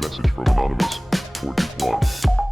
message from Anonymous 41.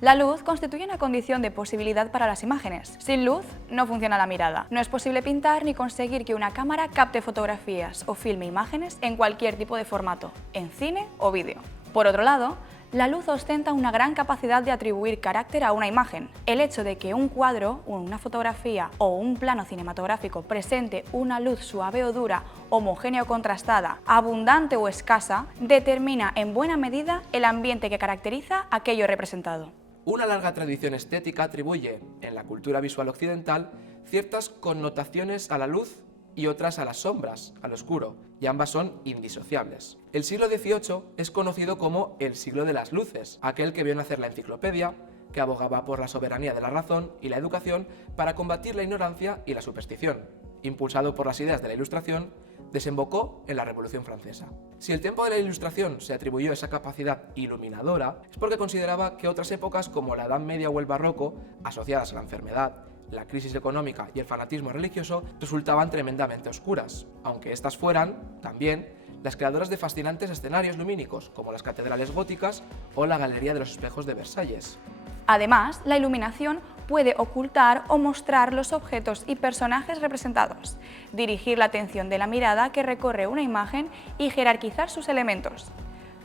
La luz constituye una condición de posibilidad para las imágenes. Sin luz, no funciona la mirada. No es posible pintar ni conseguir que una cámara capte fotografías o filme imágenes en cualquier tipo de formato, en cine o vídeo. Por otro lado, la luz ostenta una gran capacidad de atribuir carácter a una imagen. El hecho de que un cuadro, una fotografía o un plano cinematográfico presente una luz suave o dura, homogénea o contrastada, abundante o escasa, determina en buena medida el ambiente que caracteriza aquello representado. Una larga tradición estética atribuye, en la cultura visual occidental, ciertas connotaciones a la luz y otras a las sombras, al oscuro, y ambas son indisociables. El siglo XVIII es conocido como el siglo de las luces, aquel que vio nacer la enciclopedia, que abogaba por la soberanía de la razón y la educación para combatir la ignorancia y la superstición. Impulsado por las ideas de la Ilustración, desembocó en la Revolución Francesa. Si el tiempo de la Ilustración se atribuyó esa capacidad iluminadora, es porque consideraba que otras épocas como la Edad Media o el Barroco, asociadas a la enfermedad, la crisis económica y el fanatismo religioso, resultaban tremendamente oscuras, aunque estas fueran, también, las creadoras de fascinantes escenarios lumínicos, como las catedrales góticas o la Galería de los Espejos de Versalles. Además, la iluminación puede ocultar o mostrar los objetos y personajes representados, dirigir la atención de la mirada que recorre una imagen y jerarquizar sus elementos.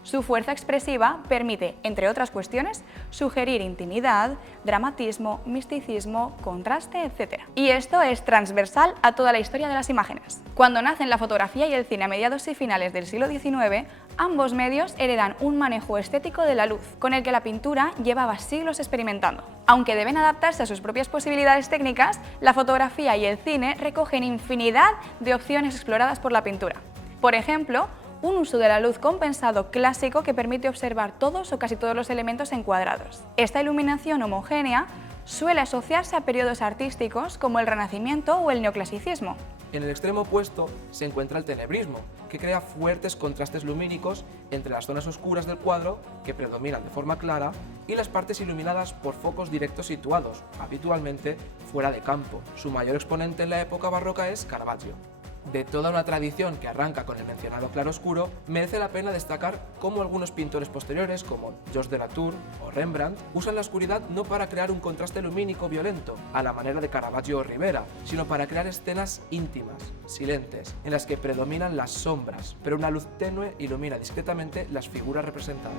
Su fuerza expresiva permite, entre otras cuestiones, sugerir intimidad, dramatismo, misticismo, contraste, etc. Y esto es transversal a toda la historia de las imágenes. Cuando nacen la fotografía y el cine a mediados y finales del siglo XIX, ambos medios heredan un manejo estético de la luz, con el que la pintura llevaba siglos experimentando. Aunque deben adaptarse a sus propias posibilidades técnicas, la fotografía y el cine recogen infinidad de opciones exploradas por la pintura. Por ejemplo, un uso de la luz compensado clásico que permite observar todos o casi todos los elementos encuadrados. Esta iluminación homogénea suele asociarse a periodos artísticos como el Renacimiento o el Neoclasicismo. En el extremo opuesto se encuentra el tenebrismo, que crea fuertes contrastes lumínicos entre las zonas oscuras del cuadro, que predominan de forma clara, y las partes iluminadas por focos directos situados, habitualmente fuera de campo. Su mayor exponente en la época barroca es Caravaggio. De toda una tradición que arranca con el mencionado claroscuro, merece la pena destacar cómo algunos pintores posteriores, como Georges de Latour o Rembrandt, usan la oscuridad no para crear un contraste lumínico violento, a la manera de Caravaggio o Rivera, sino para crear escenas íntimas, silentes, en las que predominan las sombras, pero una luz tenue ilumina discretamente las figuras representadas.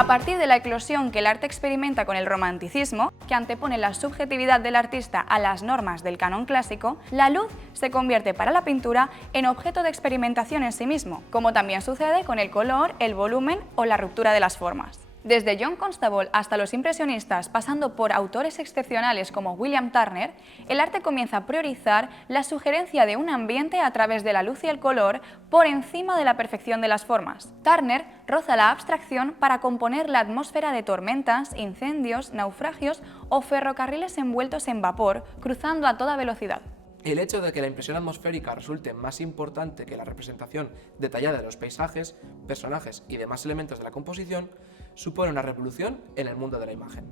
A partir de la eclosión que el arte experimenta con el romanticismo, que antepone la subjetividad del artista a las normas del canon clásico, la luz se convierte para la pintura en objeto de experimentación en sí mismo, como también sucede con el color, el volumen o la ruptura de las formas. Desde John Constable hasta los impresionistas, pasando por autores excepcionales como William Turner, el arte comienza a priorizar la sugerencia de un ambiente a través de la luz y el color por encima de la perfección de las formas. Turner roza la abstracción para componer la atmósfera de tormentas, incendios, naufragios o ferrocarriles envueltos en vapor, cruzando a toda velocidad. El hecho de que la impresión atmosférica resulte más importante que la representación detallada de los paisajes, personajes y demás elementos de la composición supone una revolución en el mundo de la imagen.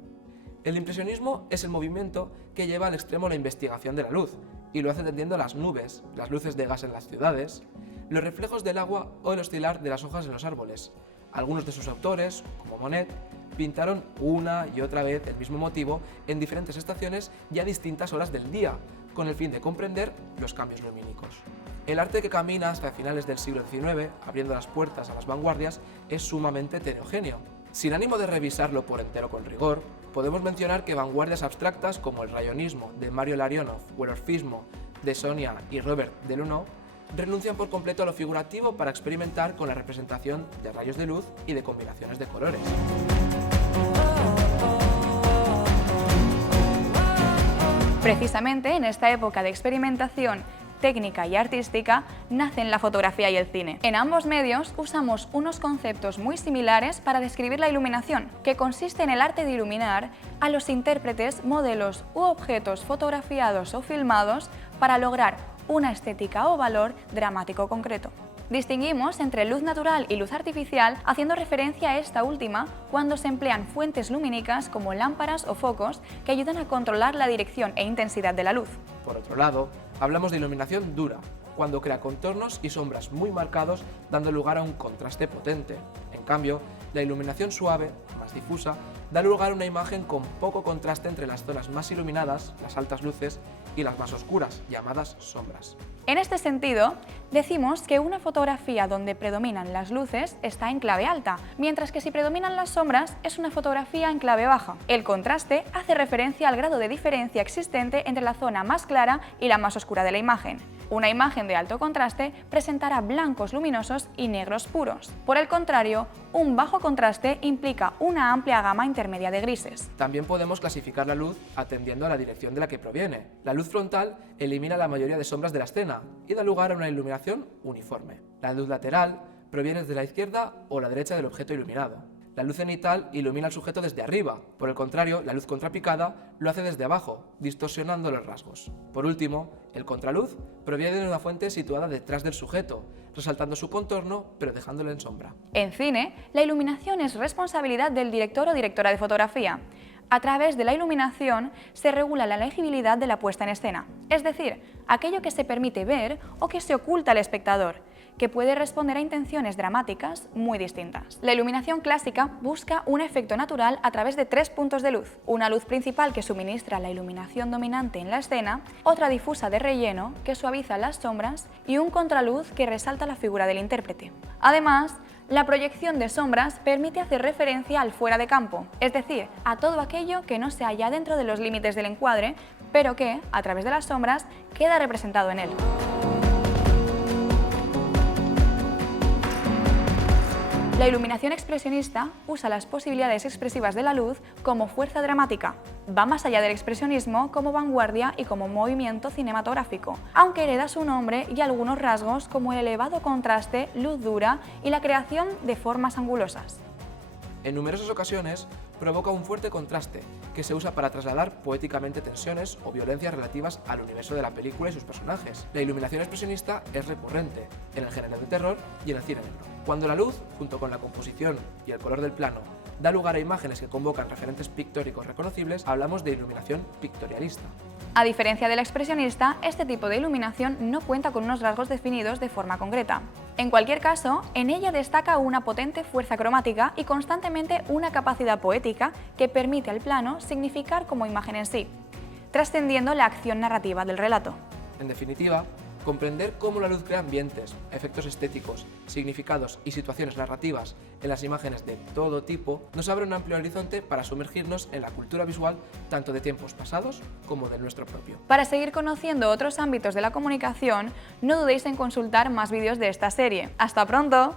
El impresionismo es el movimiento que lleva al extremo la investigación de la luz y lo hace tendiendo las nubes, las luces de gas en las ciudades, los reflejos del agua o el oscilar de las hojas en los árboles. Algunos de sus autores, como Monet, pintaron una y otra vez el mismo motivo en diferentes estaciones y a distintas horas del día, con el fin de comprender los cambios lumínicos. El arte que camina hasta finales del siglo XIX, abriendo las puertas a las vanguardias, es sumamente heterogéneo. Sin ánimo de revisarlo por entero con rigor, podemos mencionar que vanguardias abstractas como el rayonismo de Mario Larionov o el orfismo de Sonia y Robert Delaunay renuncian por completo a lo figurativo para experimentar con la representación de rayos de luz y de combinaciones de colores. Precisamente en esta época de experimentación técnica y artística nacen la fotografía y el cine. En ambos medios usamos unos conceptos muy similares para describir la iluminación, que consiste en el arte de iluminar a los intérpretes, modelos u objetos fotografiados o filmados para lograr una estética o valor dramático concreto. Distinguimos entre luz natural y luz artificial, haciendo referencia a esta última cuando se emplean fuentes lumínicas como lámparas o focos que ayudan a controlar la dirección e intensidad de la luz. Por otro lado, hablamos de iluminación dura, cuando crea contornos y sombras muy marcados, dando lugar a un contraste potente. En cambio, la iluminación suave, más difusa, da lugar a una imagen con poco contraste entre las zonas más iluminadas, las altas luces, y las más oscuras, llamadas sombras. En este sentido, decimos que una fotografía donde predominan las luces está en clave alta, mientras que si predominan las sombras es una fotografía en clave baja. El contraste hace referencia al grado de diferencia existente entre la zona más clara y la más oscura de la imagen. Una imagen de alto contraste presentará blancos luminosos y negros puros. Por el contrario, un bajo contraste implica una amplia gama intermedia de grises. También podemos clasificar la luz atendiendo a la dirección de la que proviene. La luz frontal elimina la mayoría de sombras de la escena y da lugar a una iluminación uniforme. La luz lateral proviene desde la izquierda o la derecha del objeto iluminado. La luz cenital ilumina al sujeto desde arriba. Por el contrario, la luz contrapicada lo hace desde abajo, distorsionando los rasgos. Por último, el contraluz proviene de una fuente situada detrás del sujeto, resaltando su contorno pero dejándolo en sombra. En cine, la iluminación es responsabilidad del director o directora de fotografía. A través de la iluminación se regula la legibilidad de la puesta en escena, es decir, aquello que se permite ver o que se oculta al espectador, que puede responder a intenciones dramáticas muy distintas. La iluminación clásica busca un efecto natural a través de 3 puntos de luz: una luz principal que suministra la iluminación dominante en la escena, otra difusa de relleno que suaviza las sombras y un contraluz que resalta la figura del intérprete. Además, la proyección de sombras permite hacer referencia al fuera de campo, es decir, a todo aquello que no se halla dentro de los límites del encuadre, pero que, a través de las sombras, queda representado en él. La iluminación expresionista usa las posibilidades expresivas de la luz como fuerza dramática. Va más allá del expresionismo como vanguardia y como movimiento cinematográfico, aunque hereda su nombre y algunos rasgos como el elevado contraste, luz dura y la creación de formas angulosas. En numerosas ocasiones provoca un fuerte contraste que se usa para trasladar poéticamente tensiones o violencias relativas al universo de la película y sus personajes. La iluminación expresionista es recurrente en el género de terror y en el cine negro. Cuando la luz, junto con la composición y el color del plano, da lugar a imágenes que convocan referentes pictóricos reconocibles, hablamos de iluminación pictorialista. A diferencia del expresionista, este tipo de iluminación no cuenta con unos rasgos definidos de forma concreta. En cualquier caso, en ella destaca una potente fuerza cromática y constantemente una capacidad poética que permite al plano significar como imagen en sí, trascendiendo la acción narrativa del relato. En definitiva, comprender cómo la luz crea ambientes, efectos estéticos, significados y situaciones narrativas en las imágenes de todo tipo nos abre un amplio horizonte para sumergirnos en la cultura visual tanto de tiempos pasados como de nuestro propio. Para seguir conociendo otros ámbitos de la comunicación, no dudéis en consultar más vídeos de esta serie. ¡Hasta pronto!